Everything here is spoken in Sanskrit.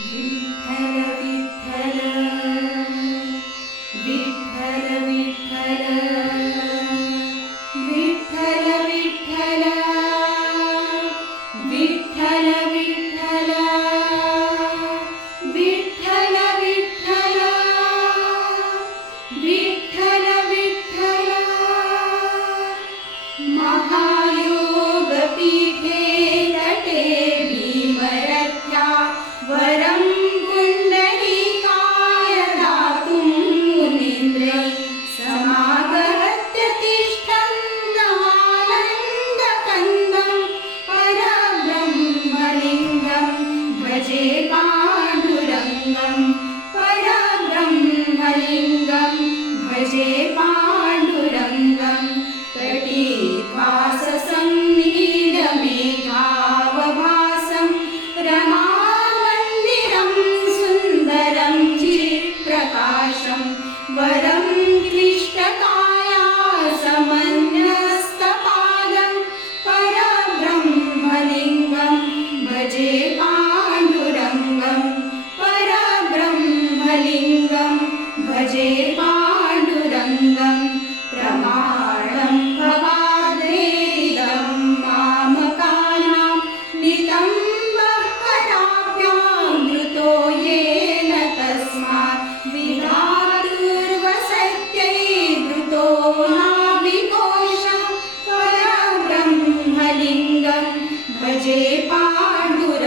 विठ्ठल विठ्ठल विठ्ठल विठ्ठल विठ्ठल विठ्ठल विठ्ठल विठ्ठल विठ्ठल विठ्ठल विठ्ठल विठ्ठल महायोगपीठे तटे भीमरथ्या वरं पुण्डरीकाय दातुं मुनीन्द्रै समागत्य तिष्ठन्तमानन्दकन्दं परब्रह्मलिङ्गं भजे पाण्डुरङ्गं परब्रह्मलिङ्गं भजे पाण्डुरङ्गं तटीवाससंनिधमेघावभासं रमामन्दिरं सुन्दरं चित्प्रकाशं वरं क्लिष्टकायासमन्यस्तपादं परब्रह्मलिङ्गं भजे पाण्डुरङ्गं परब्रह्मलिङ्गं भजे पाण्डुरङ्गं प्रमाणं भवाद्वेदं मामकानां नितम्बकराभ्यां धृतो येन तस्मात् विधातुर्वसत्यै धृतो नाभिघोषं परब्रह्मलिङ्गं भजे पाण्डुरङ्गं